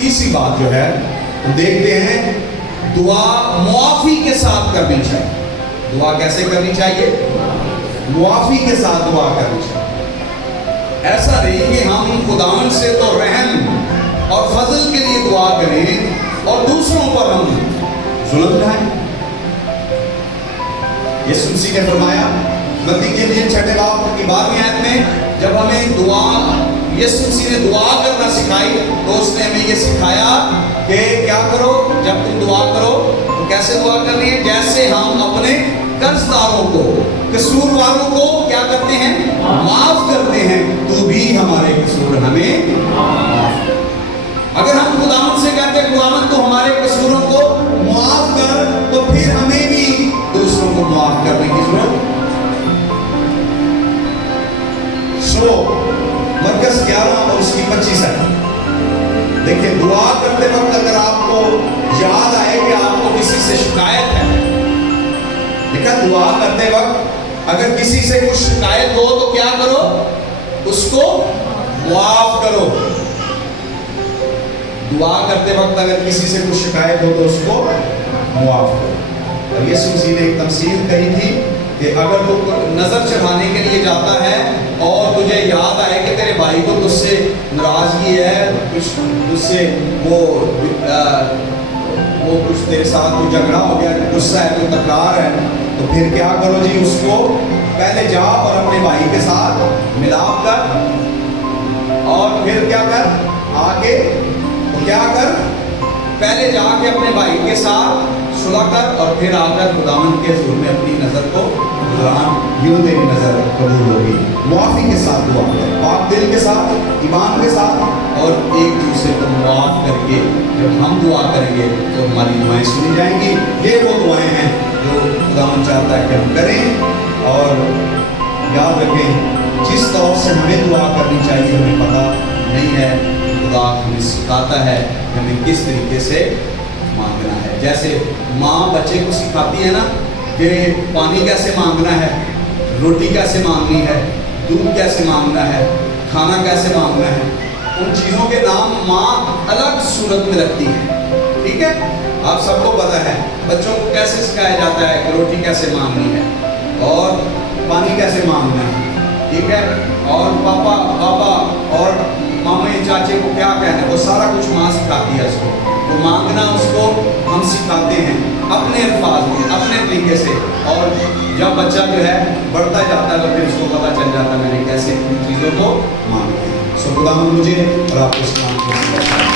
تیسری بات جو ہے ہم دیکھتے ہیں دعا معافی کے ساتھ کرنی چاہیے. دعا کیسے کرنی چاہیے؟ معافی کے ساتھ دعا کرنی چاہیے. ایسا نہیں کہ ہم خداوند سے تو رحم اور فضل کے لیے دعا کریں اور دوسروں پر ہم ظلم ڈھائیں. یسوع مسیح نے فرمایا متی کے انجیل 6 باب کی 12ویں آیت میں جب ہمیں دعا یسوع مسیح نے دعا کرنا سکھائی تو اس نے ہمیں یہ سکھایا کہ کیا کرو جب تم دعا کرو تو کیسے دعا کرنی ہے؟ جیسے ہم اپنے قرض داروں کو قصور والوں کو کیا کرتے ہیں؟ معاف کرتے ہیں تو بھی ہمارے قصور ہمیں معاف کر. اگر ہم خداوند سے کہتے ہیں خداوند تو ہمارے قصوروں کو معاف کر تو پھر ہمیں بھی دوسروں کو معاف کرنے کی ضرورت. مرکز 11 اور اس کی 25 ہے. دیکھیں دعا کرتے وقت اگر آپ کو یاد آئے کہ آپ کو کسی سے شکایت ہے، دیکھا دعا کرتے وقت اگر کسی سے کچھ شکایت ہو تو کیا کرو؟ اس کو معاف کرو. دعا کرتے وقت اگر کسی سے کچھ شکایت ہو تو اس کو معاف کرو. اور یسوع مسیح نے ایک تمثیل کہی تھی کہ اگر تو نظر چڑھانے کے لیے جاتا ہے اور تجھے یاد آئے کہ تیرے بھائی کو تجھ سے ناراضگی ہے، تجھ سے وہ کچھ تیرے ساتھ کوئی جھگڑا ہو گیا، غصہ ہے، کوئی تکرار ہے، تو پھر کیا کرو جی؟ اس کو پہلے جا اور اپنے بھائی کے ساتھ ملاپ کر اور پھر کیا کر آگے کیا کر پہلے جا کے اپنے بھائی کے ساتھ صلح کر اور پھر آ کر خداوند کے حضور میں اپنی نظر کو گزران، یوں تیری نظر قبول ہوگی. معافی کے ساتھ دعا کریں، پاک دل کے ساتھ، ایمان کے ساتھ، اور ایک دوسرے کو معاف کر کے جب ہم دعا کریں گے تو ہماری دعائیں سنی جائیں گی. یہ وہ دعائیں ہیں جو خداوند چاہتا ہے کہ ہم کریں. اور یاد رکھیں جس طور سے ہمیں دعا کرنی چاہیے ہمیں پتہ نہیں ہے. خدا ہمیں سکھاتا ہے کہ ہمیں کس طریقے سے مانگنا ہے. جیسے ماں بچے کو سکھاتی ہے نا کہ پانی کیسے مانگنا ہے، روٹی کیسے مانگنی ہے، دودھ کیسے مانگنا ہے، کھانا کیسے مانگنا ہے. ان چیزوں کے نام ماں الگ صورت میں رکھتی ہے. ٹھیک ہے، آپ سب کو پتہ ہے بچوں کو کیسے سکھایا جاتا ہے کہ روٹی کیسے مانگنی ہے اور پانی کیسے مانگنا ہے. ٹھیک ہے، اور پاپا اور مامے چاچے کو کیا کہنا ہے وہ سارا کچھ ماں سکھاتی ہے. اس کو تو مانگنا اس کو ہم سکھاتے ہیں اپنے الفاظ میں اپنے طریقے سے. اور جب بچہ جو ہے بڑھتا جاتا ہے تو پھر اس کو پتہ چل جاتا ہے میں نے کیسے ان چیزوں کو مانگنا ہے. سو خدا مجھے اور آپ کو سلام.